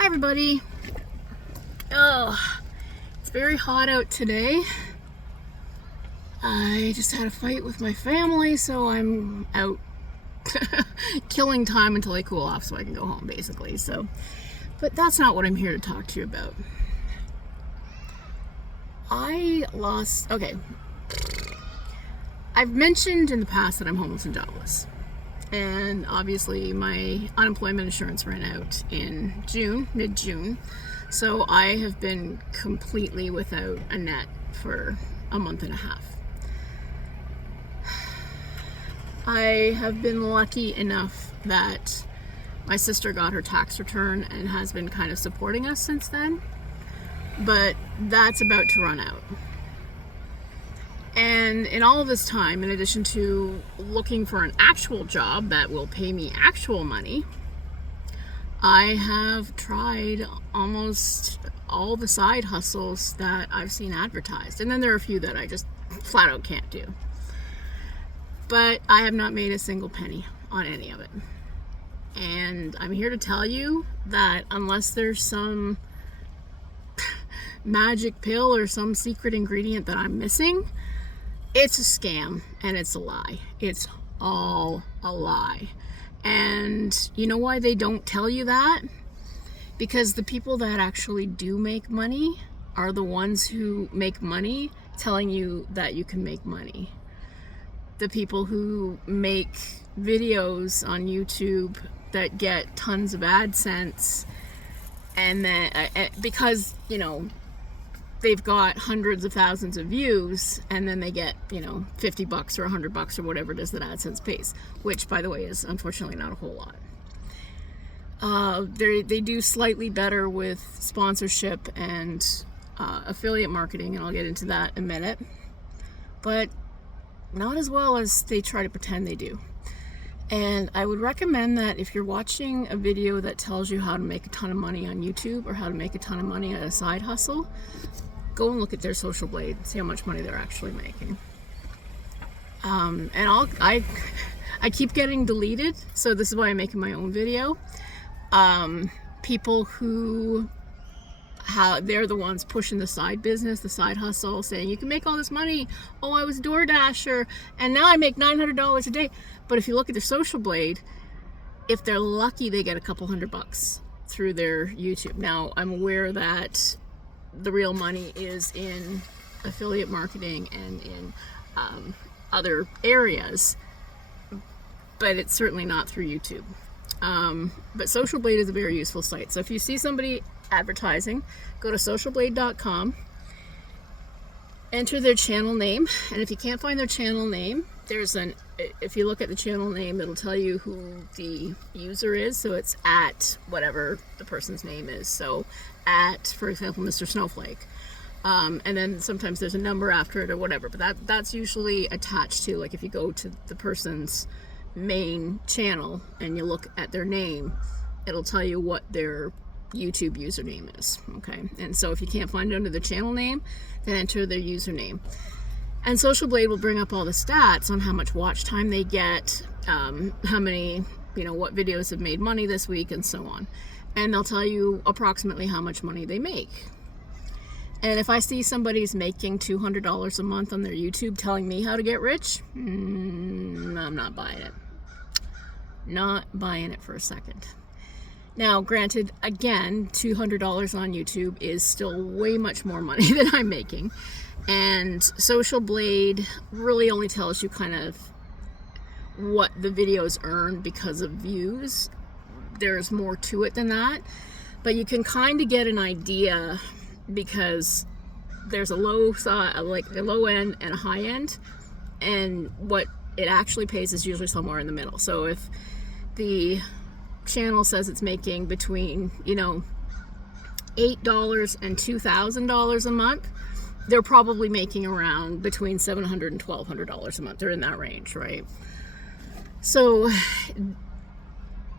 Hi everybody. Oh, it's very hot out today. I just had a fight with my family, so I'm out killing time until they cool off so I can go home, basically. But that's not what I'm here to talk to you about. Okay. I've mentioned in the past that I'm homeless and jobless. And obviously my unemployment insurance ran out in mid-June. So I have been completely without a net for a month and a half. I have been lucky enough that my sister got her tax return and has been kind of supporting us since then. But that's about to run out. And in all of this time, in addition to looking for an actual job that will pay me actual money, I have tried almost all the side hustles that I've seen advertised. And then there are a few that I just flat out can't do. But I have not made a single penny on any of it. And I'm here to tell you that unless there's some magic pill or some secret ingredient that I'm missing, it's a scam and it's a lie. It's all a lie. And you know why they don't tell you that? Because the people that actually do make money are the ones who make money telling you that you can make money. The people who make videos on YouTube that get tons of AdSense, and then because, they've got hundreds of thousands of views, and then they get, $50 or $100 or whatever it is that AdSense pays, which, by the way, is unfortunately not a whole lot. They do slightly better with sponsorship and affiliate marketing, and I'll get into that in a minute, but not as well as they try to pretend they do. And I would recommend that if you're watching a video that tells you how to make a ton of money on YouTube or how to make a ton of money at a side hustle, go and look at their Social Blade, see how much money they're actually making. And I keep getting deleted, so this is why I'm making my own video. People who they're the ones pushing the side business, the side hustle, saying you can make all this money. Oh, I was a DoorDasher and now I make $900 a day. But if you look at their Social Blade, if they're lucky, they get a couple $100 through their YouTube. Now, I'm aware that the real money is in affiliate marketing and in other areas, but it's certainly not through YouTube. But Social Blade is a very useful site. So if you see somebody advertising, go to socialblade.com, enter their channel name, and if you can't find their channel name, if you look at the channel name, it'll tell you who the user is. So it's at whatever the person's name is. So at, for example, Mr. Snowflake. And then sometimes there's a number after it or whatever, but that's usually attached to, like, if you go to the person's main channel and you look at their name, it'll tell you what their YouTube username is. Okay, and so if you can't find it under the channel name, then enter their username, and Social Blade will bring up all the stats on how much watch time they get, how many, what videos have made money this week, and so on, and they'll tell you approximately how much money they make. And if I see somebody's making $200 a month on their YouTube telling me how to get rich, I'm not buying it. Not buying it for a second. Now, granted, again, $200 on YouTube is still way much more money than I'm making. And Social Blade really only tells you kind of what the videos earn because of views. There's more to it than that. But you can kind of get an idea because there's a low end and a high end. And what it actually pays is usually somewhere in the middle. So if the channel says it's making between $8 and $2,000 a month, they're probably making around between $700 and $1,200 a month. They're in that range, right? So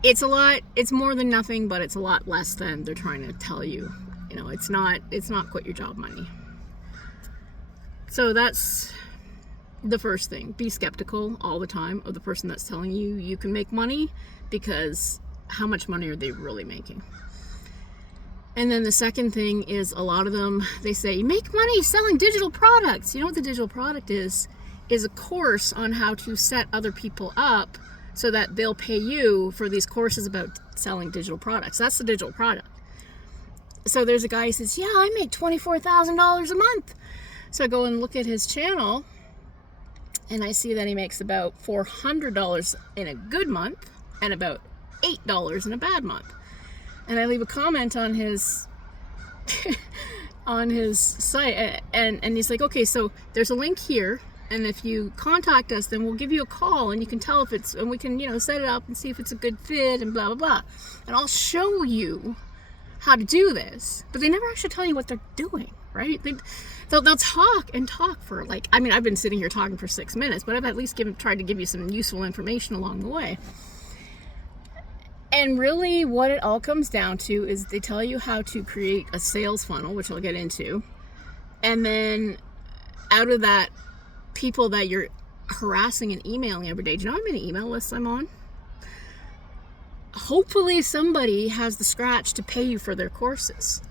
it's more than nothing, but it's a lot less than they're trying to tell you. It's not quit your job money. So that's the first thing. Be skeptical all the time of the person that's telling you you can make money, because how much money are they really making? And then the second thing is, a lot of them, they say, you make money selling digital products. You know what the digital product is a course on how to set other people up so that they'll pay you for these courses about selling digital products. That's the digital product. So there's a guy who says, yeah, I make $24,000 a month. So I go and look at his channel, and I see that he makes about $400 in a good month and about $8 in a bad month. And I leave a comment on his on his site, and he's like, okay, so there's a link here, and if you contact us, then we'll give you a call, and you can tell if it's, and we can, set it up and see if it's a good fit, and blah blah blah, and I'll show you how to do this. But they never actually tell you what they're doing, right? They'll talk and talk for I've been sitting here talking for 6 minutes, but I've at least tried to give you some useful information along the way. And really what it all comes down to is they tell you how to create a sales funnel, which I'll get into. And then out of that, people that you're harassing and emailing every day, do you know how many email lists I'm on? Hopefully somebody has the scratch to pay you for their courses.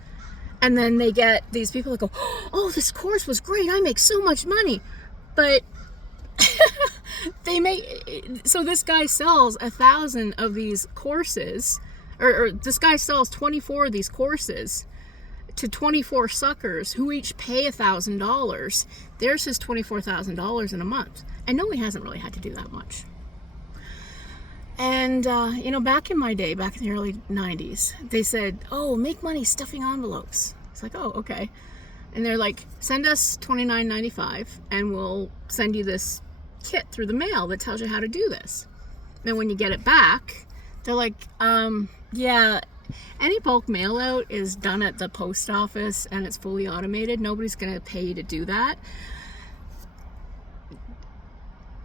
And then they get these people that go, oh, this course was great, I make so much money. But so this guy sells 1,000 of these courses, or this guy sells 24 of these courses to 24 suckers who each pay $1,000. There's his $24,000 in a month. And no, he hasn't really had to do that much. And back in my day, back in the early 90s, they said, oh, make money stuffing envelopes. It's like, oh, okay. And they're like, send us $29.95 and we'll send you this kit through the mail that tells you how to do this. Then when you get it back, they're like, yeah, any bulk mail out is done at the post office and it's fully automated. Nobody's going to pay you to do that.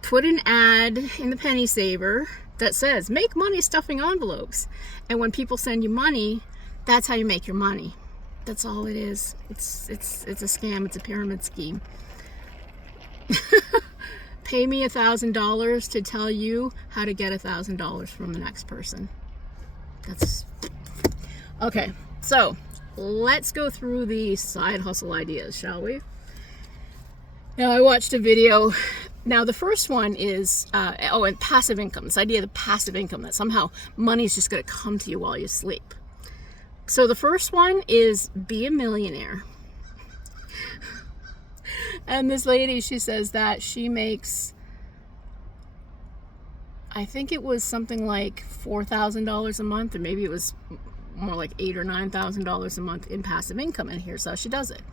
Put an ad in the Penny Saver that says, make money stuffing envelopes. And when people send you money, that's how you make your money. That's all it is. It's a scam. It's a pyramid scheme. Pay me $1,000 to tell you how to get $1,000 from the next person. That's okay. So let's go through the side hustle ideas, shall we? Now, I watched a video. Now, the first one is and passive income. This idea of the passive income, that somehow money's just going to come to you while you sleep. So the first one is be a millionaire. And this lady, she says that she makes, I think it was something like $4,000 a month, or maybe it was more like $8,000 or $9,000 a month in passive income. And here's how she does it.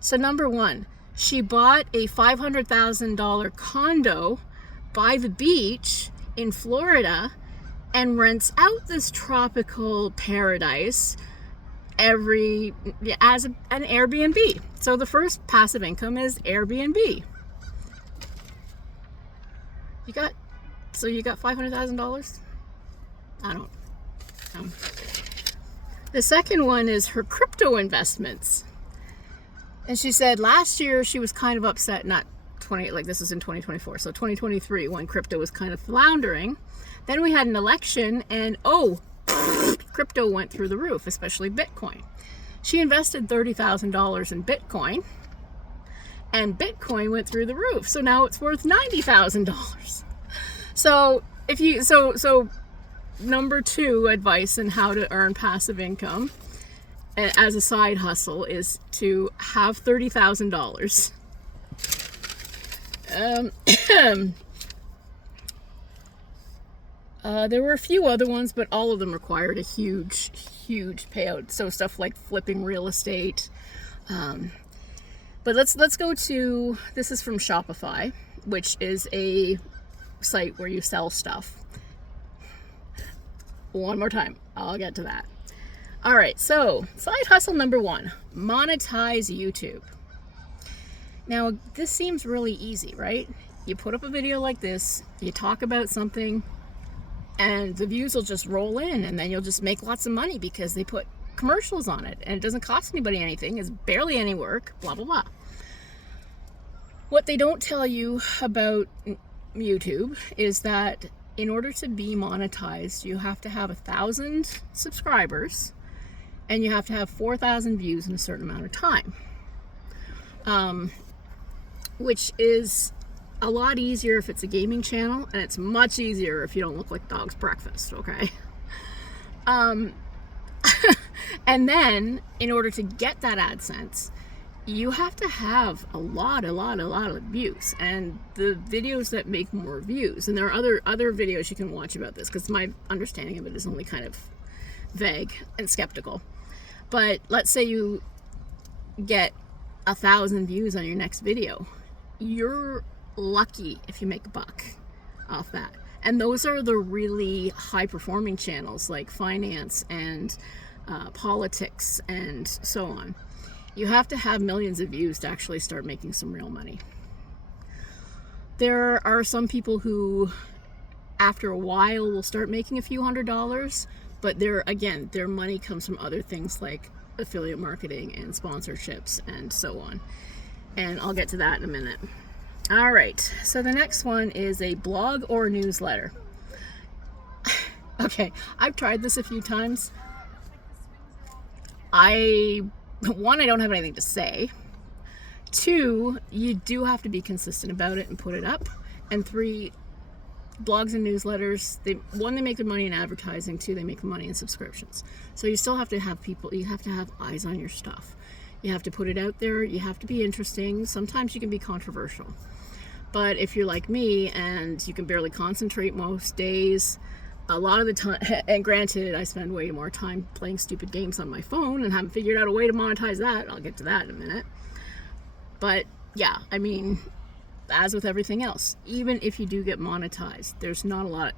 So number one, she bought a $500,000 condo by the beach in Florida and rents out this tropical paradise as an Airbnb. So the first passive income is Airbnb. You got $500,000? I don't know. The second one is her crypto investments. And she said last year she was kind of upset, this is in 2024, so 2023, when crypto was kind of floundering. Then we had an election and crypto went through the roof, especially Bitcoin. She invested $30,000 in Bitcoin and Bitcoin went through the roof. So now it's worth $90,000. So number two advice on how to earn passive income as a side hustle is to have $30,000. There were a few other ones, but all of them required a huge payout. So stuff like flipping real estate. But let's go to, this is from Shopify, which is a site where you sell stuff. One more time, I'll get to that. All right, so side hustle number one, monetize YouTube. Now, this seems really easy, right? You put up a video like this, you talk about something, and the views will just roll in, and then you'll just make lots of money because they put commercials on it, and it doesn't cost anybody anything, it's barely any work, blah, blah, blah. What they don't tell you about YouTube is that in order to be monetized, you have to have 1,000 subscribers and you have to have 4,000 views in a certain amount of time, which is a lot easier if it's a gaming channel, and it's much easier if you don't look like dog's breakfast, okay? And then in order to get that AdSense, you have to have a lot of views, and the videos that make more views, and there are other videos you can watch about this, because my understanding of it is only kind of vague and skeptical. But let's say you get 1,000 views on your next video, you're lucky if you make a buck off that. And those are the really high performing channels like finance and politics and so on. You have to have millions of views to actually start making some real money. There are some people who after a while will start making a few $100s, but their money comes from other things like affiliate marketing and sponsorships and so on. And I'll get to that in a minute. All right, so the next one is a blog or newsletter. Okay, I've tried this a few times. I don't have anything to say. 2, you do have to be consistent about it and put it up. And 3, blogs and newsletters, they make their money in advertising. 2, they make the money in subscriptions. So you still have to have you have to have eyes on your stuff. You have to put it out there. You have to be interesting. Sometimes you can be controversial. But if you're like me and you can barely concentrate most days, a lot of the time, and granted, I spend way more time playing stupid games on my phone and haven't figured out a way to monetize that. I'll get to that in a minute. But yeah, I mean, as with everything else, even if you do get monetized, there's not a lot.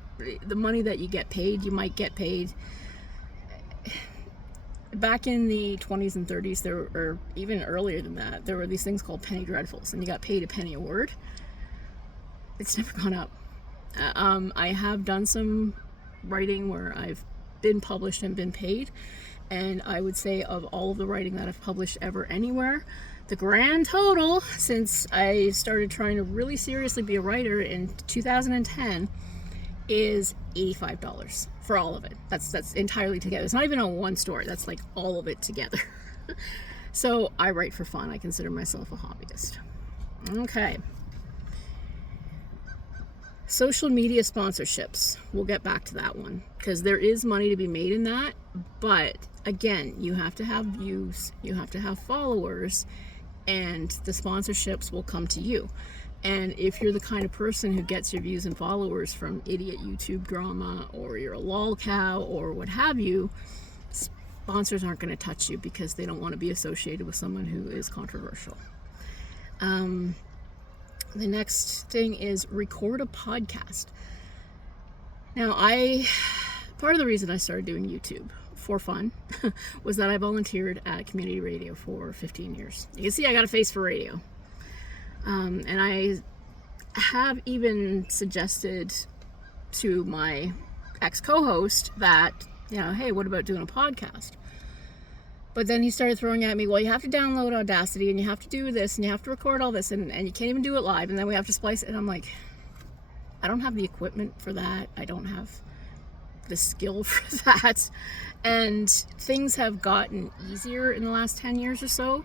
The money that you get paid, you might get paid. Back in the 20s and 30s, or even earlier than that, there were these things called penny dreadfuls, and you got paid a penny a word. It's never gone up. I have done some writing where I've been published and been paid, and I would say of all of the writing that I've published ever anywhere, the grand total since I started trying to really seriously be a writer in 2010 is $85 for all of it. That's entirely together. It's not even on one story. That's like all of it together. So I write for fun. I consider myself a hobbyist. Okay. Social media sponsorships. We'll get back to that one because there is money to be made in that. But again, you have to have views, you have to have followers, and the sponsorships will come to you. And if you're the kind of person who gets your views and followers from idiot YouTube drama, or you're a lol cow or what have you, sponsors aren't going to touch you because they don't want to be associated with someone who is controversial. The next thing is record a podcast. Now, part of the reason I started doing YouTube for fun was that I volunteered at community radio for 15 years. You can see I got a face for radio. And I have even suggested to my ex-co-host that, hey, what about doing a podcast? But then he started throwing at me, well, you have to download Audacity and you have to do this and you have to record all this and you can't even do it live, and then we have to splice it. And I'm like, I don't have the equipment for that. I don't have the skill for that. And things have gotten easier in the last 10 years or so.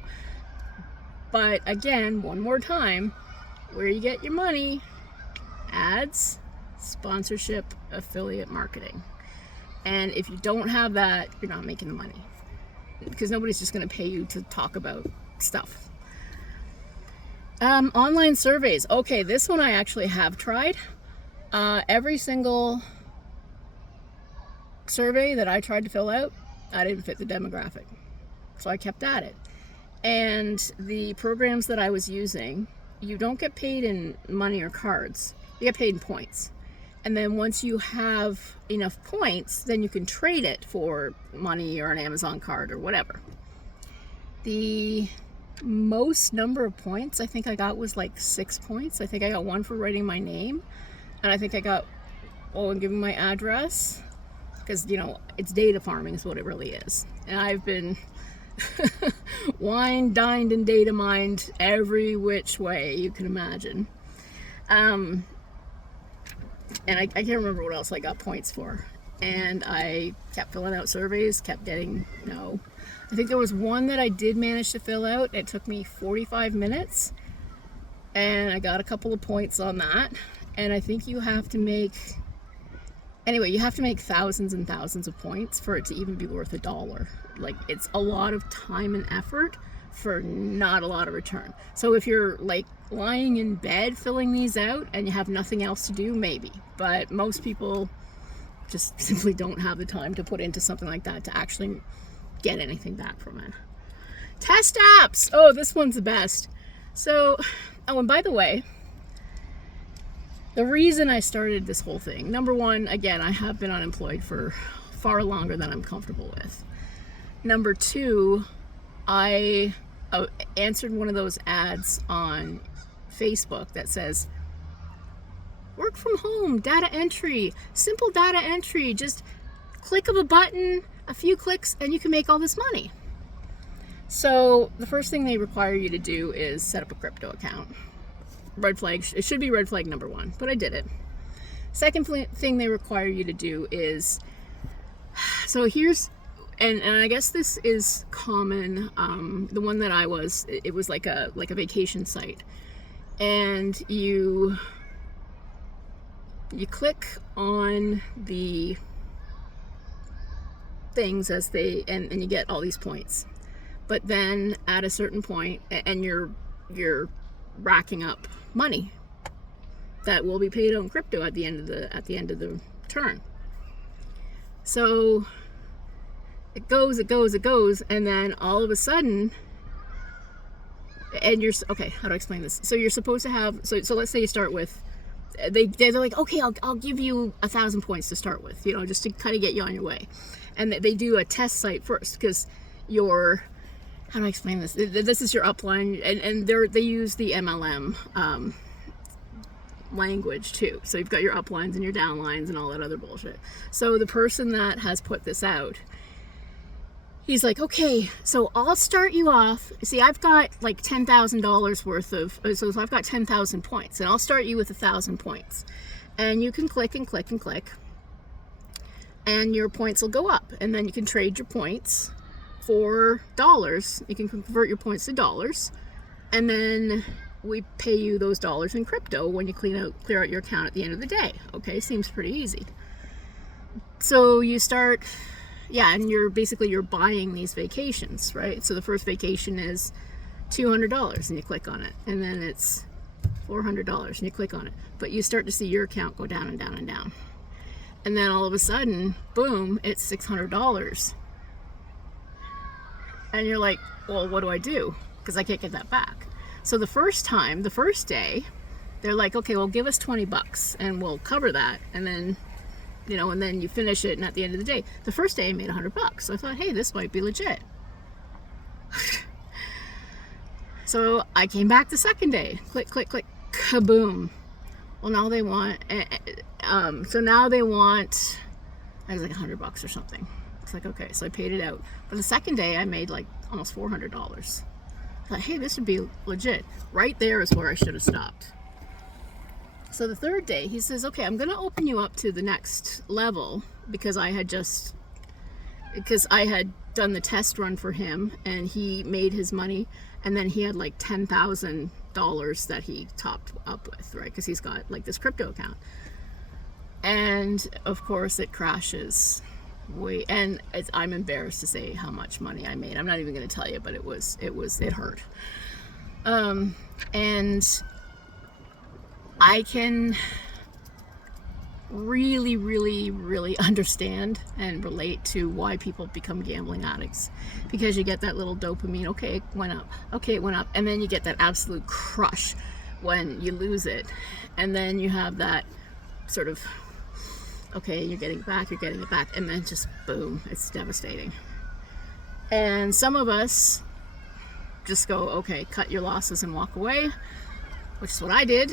But again, one more time, where you get your money: ads, sponsorship, affiliate marketing. And if you don't have that, you're not making the money, because nobody's just going to pay you to talk about stuff. Online surveys. Okay, this one I actually have tried. Every single survey that I tried to fill out, I didn't fit the demographic. So I kept at it. And the programs that I was using, you don't get paid in money or cards. You get paid in points. And then once you have enough points, then you can trade it for money or an Amazon card or whatever. The most number of points I think I got was like 6 points. I think I got 1 for writing my name. And I think I got, and giving my address. Because, it's data farming is what it really is. And I've been wined, dined, and data mined every which way you can imagine. And I can't remember what else I got points for. and I kept filling out surveys, kept getting no. I think there was one that I did manage to fill out. It took me 45 minutes, and I got a couple of points on that. And I think you have to make thousands and thousands of points for it to even be worth $1. Like, it's a lot of time and effort for not a lot of return. So if you're like lying in bed filling these out and you have nothing else to do, maybe. But most people just simply don't have the time to put into something like that to actually get anything back from it. Test apps. Oh, this one's the best. So, oh, and by the way, the reason I started this whole thing, number one, again, I have been unemployed for far longer than I'm comfortable with. Number two, I answered one of those ads on Facebook that says, work from home, data entry, simple data entry, just click of a button, a few clicks, and you can make all this money. So the first thing they require you to do is set up a crypto account. Red flag, it should be red flag number one, but I did it. Second thing they require you to do is, so here's, and I guess this is common, the one that I was, it was like a vacation site, and you click on the things as they, and you get all these points. But then at a certain point, and you're racking up money that will be paid on crypto at the end of the turn. So it goes, and then all of a sudden, and you're okay. How do I explain this? So you're supposed to have, so let's say you start with, they're like, okay, I'll give you 1,000 points to start with, just to kind of get you on your way. And they do a test site first, because how do I explain this? This is your upline, and they use the MLM language too. So you've got your uplines and your downlines and all that other bullshit. So the person that has put this out, he's like, okay, so I'll start you off. See, I've got like $10,000 worth of, so I've got 10,000 points, and I'll start you with 1,000 points. And you can click and click and click, and your points will go up. And then you can trade your points for dollars. You can convert your points to dollars, and then we pay you those dollars in crypto when you clear out your account at the end of the day. Okay, seems pretty easy. So you start, and you're buying these vacations, right? So the first vacation is $200, and you click on it, and then it's $400, and you click on it. But you start to see your account go down and down and down, and then all of a sudden, boom, it's $600. And you're like, well, what do I do? Because I can't get that back. So the first day, they're like, okay, well, give us $20 and we'll cover that. And then, and then you finish it. And at the end of the day, the first day I made $100. So I thought, hey, this might be legit. So I came back the second day, click, click, click, kaboom. Well, now they want, I was like $100 or something. It's like, okay, so I paid it out. But the second day I made like almost $400. I thought, hey, this would be legit. Right there is where I should have stopped. So the third day he says, okay, I'm going to open you up to the next level, because I had done the test run for him, and he made his money, and then he had like $10,000 that he topped up with, right? Because he's got like this crypto account. And of course it crashes. I'm embarrassed to say how much money I made. I'm not even going to tell you, but it hurt. And I can really, really, really understand and relate to why people become gambling addicts, because you get that little dopamine. Okay, it went up. Okay, it went up. And then you get that absolute crush when you lose it. And then you have that sort of, okay, you're getting it back, and then just boom, it's devastating. And some of us just go, okay, cut your losses and walk away, which is what I did.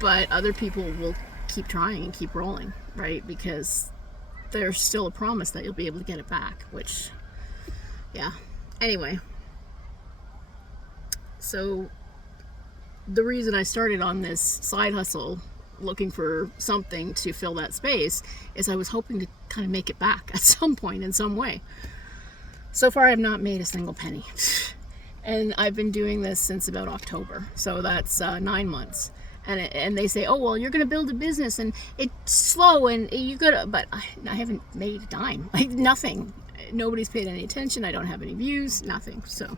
But other people will keep trying and keep rolling, right? Because there's still a promise that you'll be able to get it back, which, yeah. Anyway, so the reason I started on this side hustle looking for something to fill that space, is I was hoping to kind of make it back at some point in some way. So far, I've not made a single penny. And I've been doing this since about October. So that's 9 months. And they say, oh, well, you're going to build a business and it's slow and you got to, but I haven't made a dime, like nothing. Nobody's paid any attention. I don't have any views, nothing. So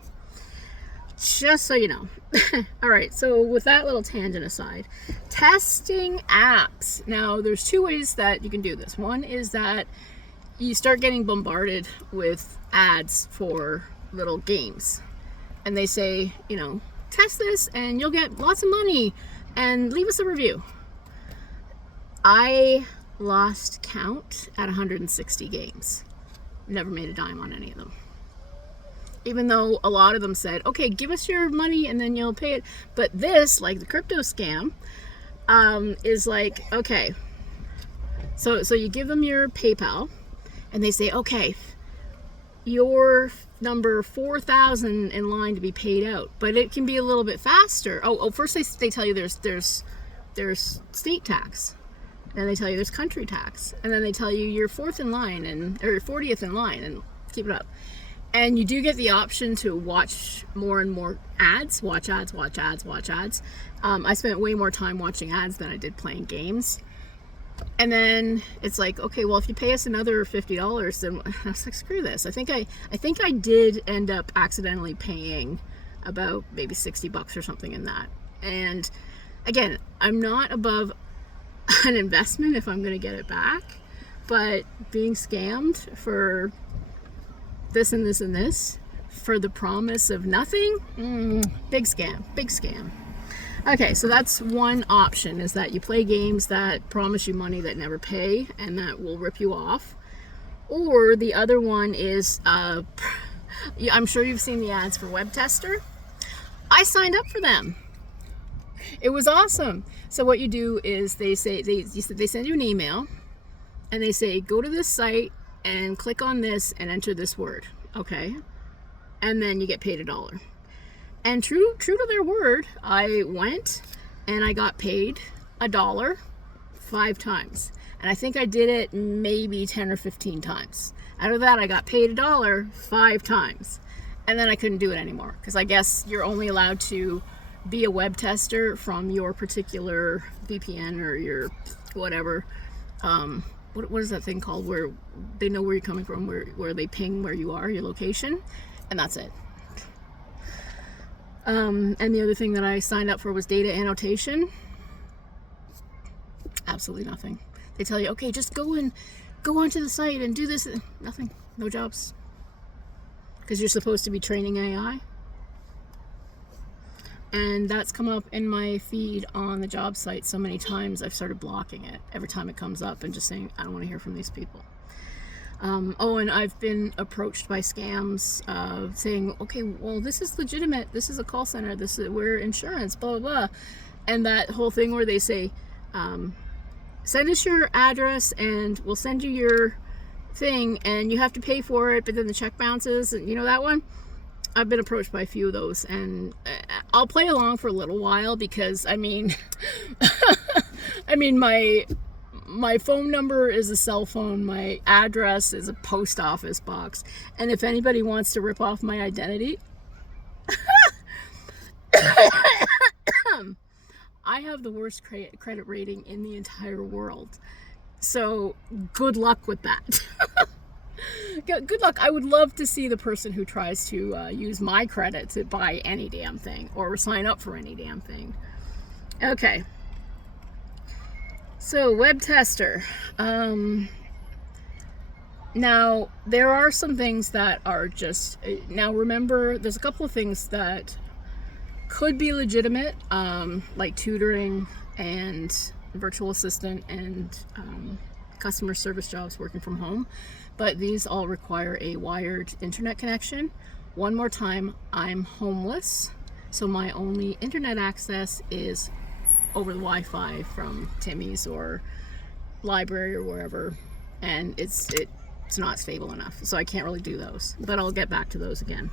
just so you know. All right. So with that little tangent aside, testing apps. Now there's 2 ways that you can do this. One is that you start getting bombarded with ads for little games. And they say, you know, test this and you'll get lots of money. And leave us a review. I lost count at 160 games. Never made a dime on any of them. Even though a lot of them said, okay, give us your money and then you'll pay it. But this, like the crypto scam, is like, okay. So you give them your PayPal and they say, okay, you're number 4,000 in line to be paid out, but it can be a little bit faster. First they tell you there's state tax, then they tell you there's country tax, and then they tell you you're 4th in line or 40th in line, and keep it up. And you do get the option to watch more and more ads, watch ads. I spent way more time watching ads than I did playing games. And then it's like, okay, well, if you pay us another $50, then I was like, screw this. I think I did end up accidentally paying about maybe $60 or something in that. And again, I'm not above an investment if I'm going to get it back, but being scammed for this and this and this for the promise of nothing, big scam. Okay, so that's one option, is that you play games that promise you money that never pay and that will rip you off. Or the other one is, I'm sure you've seen the ads for Web Tester. I signed up for them. It was awesome. So what you do is they send you an email and they say, go to this site and click on this and enter this word. Okay. And then you get paid $1. And true to their word, I went and I got paid $1 5 times. And I think I did it maybe 10 or 15 times. Out of that, I got paid $1 5 times. And then I couldn't do it anymore, because I guess you're only allowed to be a web tester from your particular VPN or your whatever. What is that thing called where they know where you're coming from, where they ping where you are, your location, and that's it. And the other thing that I signed up for was data annotation. Absolutely nothing. They tell you, okay, just go onto the site and do this. Nothing. No jobs. Because you're supposed to be training AI. And that's come up in my feed on the job site so many times, I've started blocking it every time it comes up and just saying, I don't want to hear from these people. And I've been approached by scams saying, okay, well, this is legitimate. This is a call center. We're insurance, blah, blah, blah. And that whole thing where they say, send us your address and we'll send you your thing and you have to pay for it, but then the check bounces, and you know that one? I've been approached by a few of those, and I'll play along for a little while because, I mean, my phone number is a cell phone, my address is a post office box, and if anybody wants to rip off my identity, I have the worst credit rating in the entire world. So good luck with that. Good luck. I would love to see the person who tries to use my credit to buy any damn thing or sign up for any damn thing. Okay. So, web tester. Now, there are some things that are just... Now, remember, there's a couple of things that could be legitimate, like tutoring and virtual assistant and customer service jobs working from home. But these all require a wired internet connection. One more time, I'm homeless, so my only internet access is over the Wi-Fi from Timmy's or library or wherever, and it's not stable enough, so I can't really do those. But I'll get back to those again.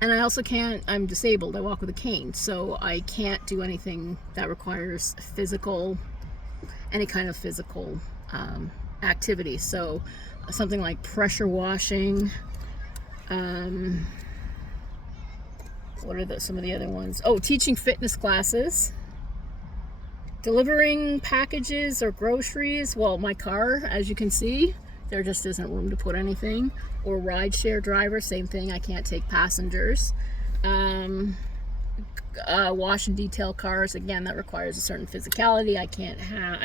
And I also can't, I'm disabled, I walk with a cane, so I can't do anything that requires physical any kind of physical activity. So something like pressure washing. What are some of the other ones? Oh, teaching fitness classes. Delivering packages or groceries. Well, my car, as you can see, there just isn't room to put anything. Or rideshare driver, same thing. I can't take passengers. Wash and detail cars, again, that requires a certain physicality. I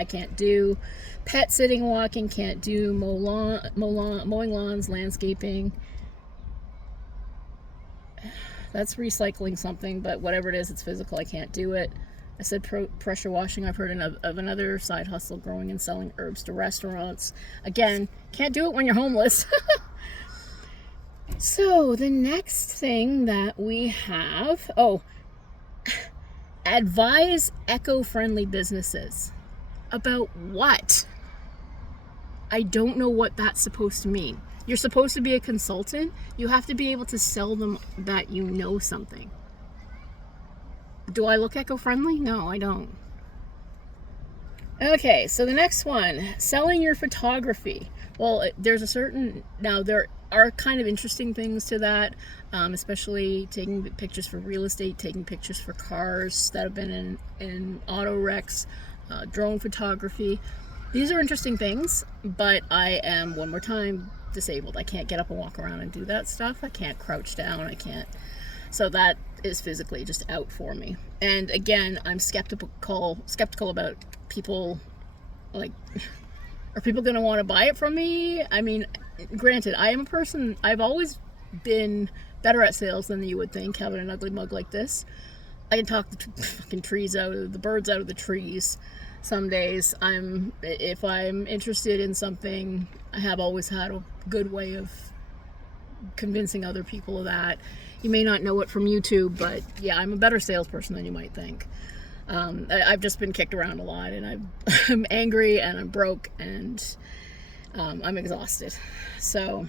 can't do. Pet sitting, walking, can't do. Mowing lawns, landscaping. That's recycling something, but whatever it is, it's physical. I can't do it. I said pressure washing. I've heard of another side hustle, growing and selling herbs to restaurants. Again, can't do it when you're homeless. So the next thing that we have, advise eco-friendly businesses. About what? I don't know what that's supposed to mean. You're supposed to be a consultant. You have to be able to sell them that you know something. Do I look eco-friendly? No, I don't. Okay, so the next one, selling your photography. Well, there are kind of interesting things to that, especially taking pictures for real estate, taking pictures for cars that have been in auto wrecks, drone photography. These are interesting things, but I am, one more time, disabled. I can't get up and walk around and do that stuff. I can't crouch down. I can't. So that is physically just out for me. And again, I'm skeptical about people, like, are people going to want to buy it from me? I mean, granted, I am a person, I've always been better at sales than you would think, having an ugly mug like this. I can talk the fucking the birds out of the trees. Some days, if I'm interested in something, I have always had a good way of convincing other people of that. You may not know it from YouTube, but yeah, I'm a better salesperson than you might think. I've just been kicked around a lot, and I'm angry, and I'm broke, and I'm exhausted. So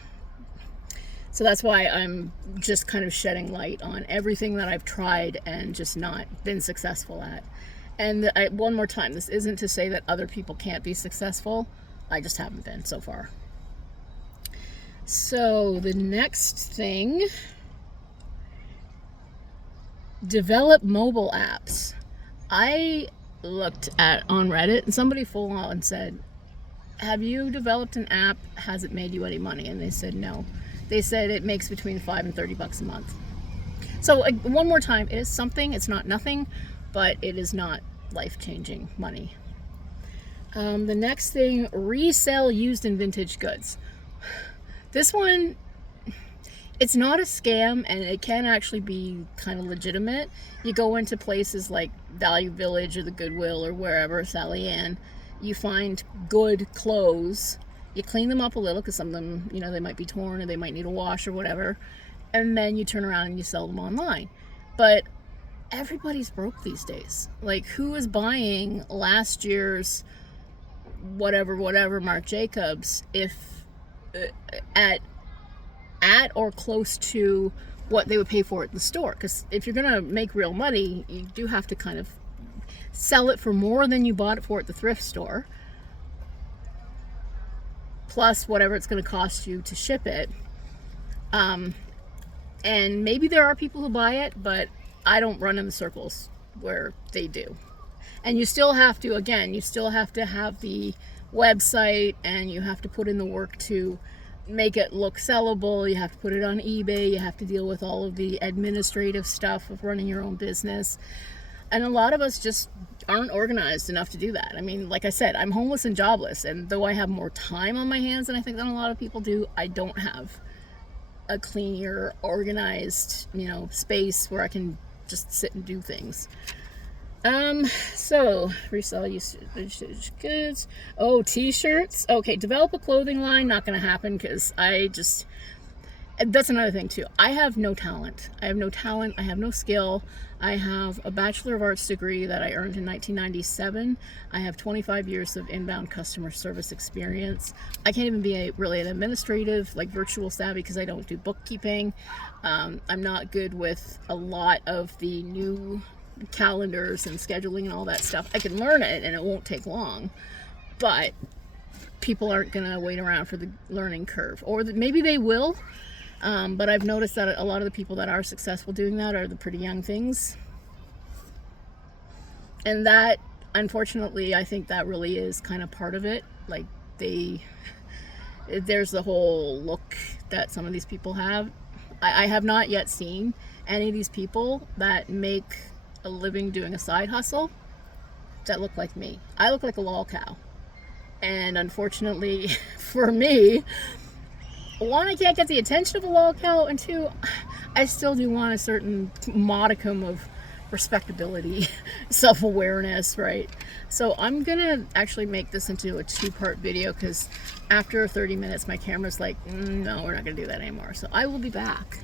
that's why I'm just kind of shedding light on everything that I've tried and just not been successful at. And one more time, this isn't to say that other people can't be successful. I just haven't been so far. So the next thing, develop mobile apps. I looked on Reddit, and somebody full on said, have you developed an app? Has it made you any money? And they said no. They said it makes between $5 and $30 a month. So one more time, it is something. It's not nothing, but it is not life-changing money. The next thing, resell used and vintage goods. This one, it's not a scam, and it can actually be kind of legitimate. You go into places like Value Village or the Goodwill or wherever, Sally Ann, you find good clothes. You clean them up a little, because some of them, they might be torn or they might need a wash or whatever, and then you turn around and you sell them online. But everybody's broke these days. Like, who is buying last year's whatever Marc Jacobs if at or close to what they would pay for it at the store? Because if you're gonna make real money, you do have to kind of sell it for more than you bought it for at the thrift store, plus whatever it's going to cost you to ship it. And maybe there are people who buy it, but I don't run in the circles where they do. And you still have to have the website, and you have to put in the work to make it look sellable. You have to put it on eBay. You have to deal with all of the administrative stuff of running your own business. And a lot of us just aren't organized enough to do that. I mean, like I said, I'm homeless and jobless, and though I have more time on my hands than I think that a lot of people do, I don't have a cleaner, organized, space where I can just sit and do things. So resell used goods. Oh, t-shirts. Okay, develop a clothing line. Not going to happen, because that's another thing too. I have no talent. I have no skill. I have a Bachelor of Arts degree that I earned in 1997. I have 25 years of inbound customer service experience. I can't even be really an administrative, like virtual savvy, because I don't do bookkeeping. I'm not good with a lot of the new calendars and scheduling and all that stuff. I can learn it, and it won't take long. but people aren't going to wait around for the learning curve, or maybe they will. But I've noticed that a lot of the people that are successful doing that are the pretty young things. And that, unfortunately, I think that really is kind of part of it. Like, there's the whole look that some of these people have. I have not yet seen any of these people that make a living doing a side hustle that look like me. I look like a lol cow. And unfortunately for me, one, I can't get the attention of a lol cow, and two, I still do want a certain modicum of respectability, self-awareness, right? So I'm gonna actually make this into a 2-part video, because after 30 minutes my camera's like, no, we're not gonna do that anymore. So I will be back.